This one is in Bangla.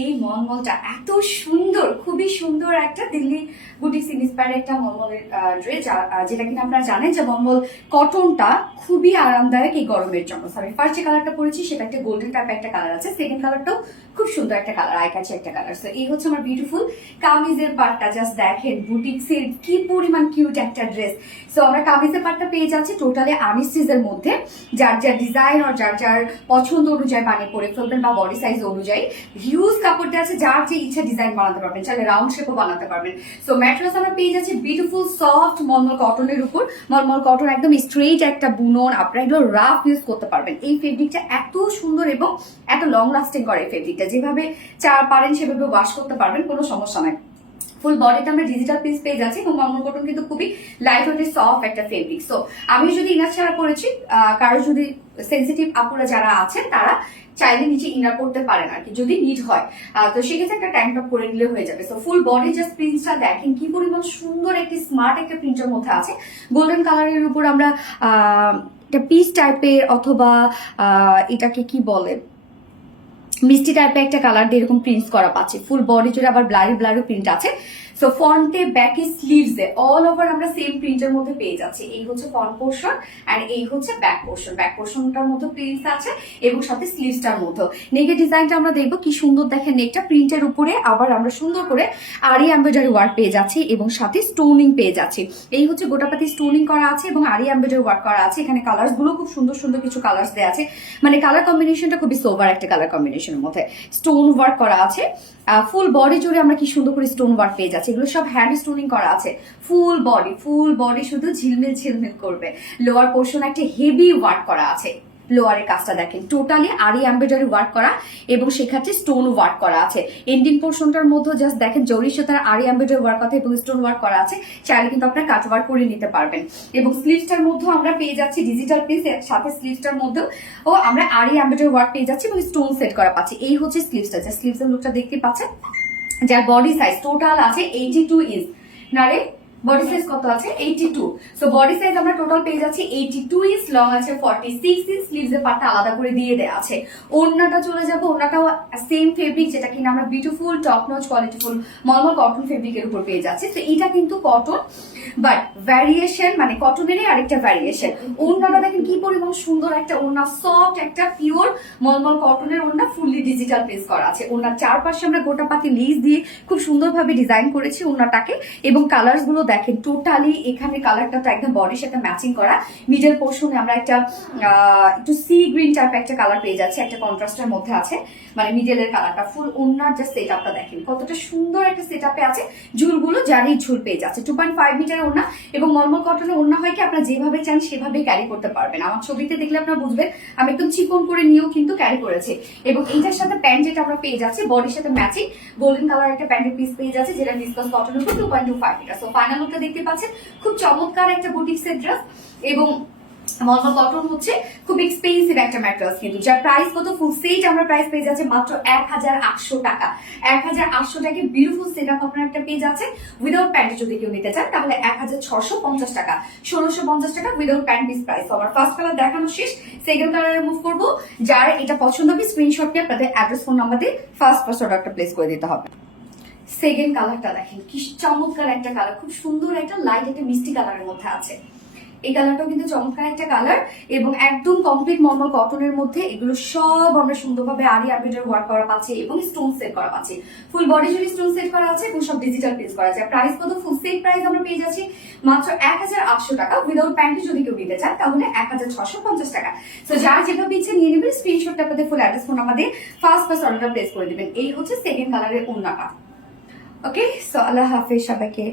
এই মলমলটা এত সুন্দর, খুবই সুন্দর একটা দিল্লি বুটিক ইন্সপায়ার্ড একটা মলমলের ড্রেস, যেটা কিনা আপনারা জানেন যে মলমল কটনটা খুবই আরামদায়ক এই গরমের জন্য। আমি ফার্স্ট যে কালারটা পরেছি সেটা একটা গোল্ডেন টাইপের একটা কালার আছে, সেকেন্ড কালারটাও খুব সুন্দর একটা কালার, আই কাছে একটা কালার। সো এই হচ্ছে আমার বিউটিফুল কামিজের পার্টটা, জাস্ট দেখেন বুটিক্সের কি পরিমাণ কিউট একটা ড্রেস। সো আমরা কামিজের পার্টটা পেয়ে যাচ্ছি টোটালি আর্মি স্টিচের মধ্যে, যার যার ডিজাইন আর যার যার পছন্দ অনুযায়ী বানিয়ে পরে ফেলবেন বা বডি সাইজ অনুযায়ী। হিউজ কাপড়টা আছে, যার যে ইচ্ছা ডিজাইন বানাতে পারবেন, চাইলে রাউন্ড শেপও বানাতে পারবেন। সো ম্যাটেরিয়ালস আমরা পেয়ে যাচ্ছি বিউটিফুল সফট মলমল কটনের উপর। মলমল কটন একদম স্ট্রেট একটা বুনন, আপনারা এগুলো রাফ ইউজ করতে পারবেন। এই ফেব্রিকটা এত সুন্দর এবং এত লং লাস্টিং করে এই ফেব্রিকটা, যেভাবে পারেন সেভাবে ওয়াশ করতে পারবেন, কোনো সমস্যা নাই। ফুল বডিতে আমরা ডিজিটাল পিস পেয়ে যাচ্ছি এবং মলমল কটন কিন্তু খুবই লাইট ওয়েট সফট একটা ফেব্রিক। সো আমি যদি ইনার ছাড়া করেছি, কারো যদি সেন্সিটিভ আপুরা যারা আছেন তারা চাইলে নিচে ইনার করতে পারেন আর কি, যদি নিড হয়। তো সেক্ষেত্রে একটা ট্যাঙ্ক টপ করে নিলে হয়ে যাবে। সো ফুল বডি জাস্ট প্রিন্টটা দেখেন কি পরিমাণ সুন্দর, একটি স্মার্ট একটা প্রিন্টের মধ্যে আছে। গোল্ডেন কালারের উপর আমরা একটা পিস টাইপের অথবা এটাকে কি বলে মিষ্টি টাইপের একটা কালার দিয়ে এরকম প্রিন্ট করা পাচ্ছি। ফুল বডি জুড়ে আবার ব্লারি ব্লারি প্রিন্ট আছে। সো ফ্রন্টে ব্যাকে স্লিভসে অল ওভার আমরা সেম প্রিন্টের মধ্যে পেয়ে যাচ্ছি। এই হচ্ছে ফ্রন্ট পোর্শন আর এই হচ্ছে ব্যাক পোর্শন। ব্যাক পোর্শনটার মধ্যে প্রিন্টস আছে এবং সাথে স্লিভসটার মধ্যে। নেকের ডিজাইনটা আমরা দেখবো কি সুন্দর, দেখেন নেকটা প্রিন্টের উপরে আবার আমরা সুন্দর করে আরি এমব্রয়ডারি ওয়ার্ক পেয়ে যাচ্ছি এবং সাথে স্টোনিং পেয়ে যাচ্ছি। এই হচ্ছে গোটাপাতি স্টোনিং করা আছে এবং আরি এমব্রয়ডারি ওয়ার্ক করা আছে। এখানে কালার্স গুলো খুব সুন্দর সুন্দর কিছু কালার্স দেওয়া আছে, মানে কালার কম্বিনেশনটা খুবই সোভার একটা কালার কম্বিনেশনের মধ্যে স্টোন ওয়ার্ক করা আছে। ফুল বডি জুড়ে আমরা কি সুন্দর করে স্টোন ওয়ার্ক পেয়ে যাচ্ছি। এগুলো সব হ্যান্ড স্টোনিং করা আছে। ফুল বডি শুধু ঝিলমিল ঝিলমিল করবে। লোয়ার পোর্শন একটা হেভি ওয়ার্ক করা আছে। লোয়ারের কাজটা দেখেন টোটালি আরি এমব্রয়ডারি ওয়ার্ক করা এবং সেক্ষেত্রে স্টোন ওয়ার্ক করা আছে। এন্ডিং পোর্শনটার মধ্যে জাস্ট দেখেন জরি সুতার আরি এমব্রয়ডারি ওয়ার্ক আছে এবং স্টোন ওয়ার্ক করা আছে। চাইলে কিন্তু আপনার কাট ওয়ার্ক করে নিতে পারবেন। এবং স্লিভসটার মধ্যেও আমরা পেয়ে যাচ্ছি ডিজিটাল পিস, সাথে স্লিভসটার মধ্যেও আমরা আরি এমব্রয়ডারি ওয়ার্ক পেয়ে যাচ্ছি এবং স্টোন সেট করা পাচ্ছি। এই হচ্ছে স্লিভসটা, যে স্লিভসের লুকটা দেখতে পাচ্ছেন, যার বডি সাইজ টোটাল আছে 82 ইঞ্চ। নারে বডি সাইজ কত আছে? 82। সো বডি সাইজ আমরা টোটাল পেয়ে যাচ্ছি 82 ইঞ্চ, লং আছে 46 ইঞ্চ। স্লিভস এর পার্টটা আলাদা করে দিয়ে দেয়া আছে। ওড়নাটা চলে যাবে, ওড়নাটাও সেম ফেব্রিক, যেটা কিনা আমরা বিউটিফুল টপ নচ কোয়ালিটিফুল মলমল কটন ফেব্রিকের উপর পেয়ে যাচ্ছি। তো এটা কিন্তু কটন, বাট ভ্যারিয়েশন, মানে কটনেরই আরেকটা ভ্যারিয়েশন। ওড়নাটা দেখেন কি পরিমাণ সুন্দর একটা ওড়না, সফট একটা পিওর মলমল কটনের ওড়না, ফুললি ডিজিটাল প্রিন্ট করা আছে। ওড়নার চারপাশে আমরা গোটাপাতি লেস দিয়ে খুব সুন্দরভাবে ডিজাইন করেছি ওড়নাটাকে এবং কালার্স গুলো দেখেন টোটালি এখানে কালারটা তো একদম বডির সাথে ম্যাচিং করা। মিডল পোর্শনে আমরা একটা একটু সি গ্রিন টাইপ একটা কালার পেয়ে যাচ্ছি, একটা কন্ট্রাস্টের মধ্যে আছে, মানে মিডলের কালারটা। ফুল ওড়নার যে সেট আপটা দেখেন কতটা সুন্দর একটা সেট আপে আছে। ঝুলগুলো জারি ঝুল পেয়ে যাচ্ছে। 2.5 মিটার ওড়না এবং মলমল কটনের ওড়না হয় কি আপনারা যেভাবে চান সেভাবে ক্যারি করতে পারবেন। আমার ছবিতে দেখলে আপনারা বুঝবেন আমি একদম চিকন করে নিয়েও কিন্তু ক্যারি করেছি। এবং এইটার সাথে প্যান্ট যেটা আমরা পেয়ে যাচ্ছি বডির সাথে ম্যাচিং গোল্ডেন কালার একটা প্যান্টের পিস পেয়ে যাচ্ছে, যেটা ডিসকাস কটনের উপর 2.25 মিটার। সো ফাইনাল লুকটা দেখতে পাচ্ছেন, খুব চমৎকার একটা বুটিক্সের ড্রেস। এবং মলমল কটন হচ্ছে খুব এক্সপেন্সিভ একটা ম্যাটেরিয়ালস, কিন্তু যার প্রাইস কত, ফুল সেট আমরা প্রাইস পেয়ে যাচ্ছে মাত্র 1800 টাকা। 1800 টাকায় বিউটিফুল সেট আপ আপনারা একটা পেয়ে যাচ্ছেন। উইদাউট প্যান্ট যদি কেউ নিতে চান তাহলে 1650 টাকা, 1650 টাকা উইদাউট প্যান্ট পিস প্রাইস। আমার ফার্স্ট কালার দেখানো শেষ, সেকেন্ড কালারে মুভ করবো। যার এটা পছন্দ হবে স্ক্রিনশট নিয়ে আপনাদের অ্যাড্রেস ফোন নাম্বার দিয়ে ফার্স্ট অর্ডারটা প্লেস করে দিতে হবে। সেকেন্ড কালারটা দেখেন কি চমৎকার একটা কালার, খুব সুন্দর একটা লাইট একটা মিষ্টি কালারের মধ্যে আছে। এই কালারটাও কিন্তু চমৎকার একটা কালার এবং একদম কমপ্লিট মলমল কটনের মধ্যে। এগুলো সব আমরা সুন্দরভাবে আরি এমব্রয়ডারি ওয়ার্ক করা পাচ্ছি এবং স্টোন সেট করা পাচ্ছি। ফুল বডি জুড়ে স্টোন সেট করা আছে এবং সব ডিজিটাল প্রিন্ট করা আছে। প্রাইস কত, ফুল সেট প্রাইস আমরা পেয়ে যাচ্ছি মাত্র 1800 টাকা। উইদাউট প্যান্ট যদি কেউ নিতে চান তাহলে 1650 টাকা। তো যার যেভাবে ইচ্ছে নিয়ে নেবেন, স্ক্রিনশটটা আপনাদের ফুল অ্যাড্রেস ফোন আমাদের ফার্স্ট অর্ডারটা প্লেস করে দিবেন। এই হচ্ছে সেকেন্ড কালারের ওড়নাটা। ওকে, সো আল্লাহ হাফেজ সবাইকে।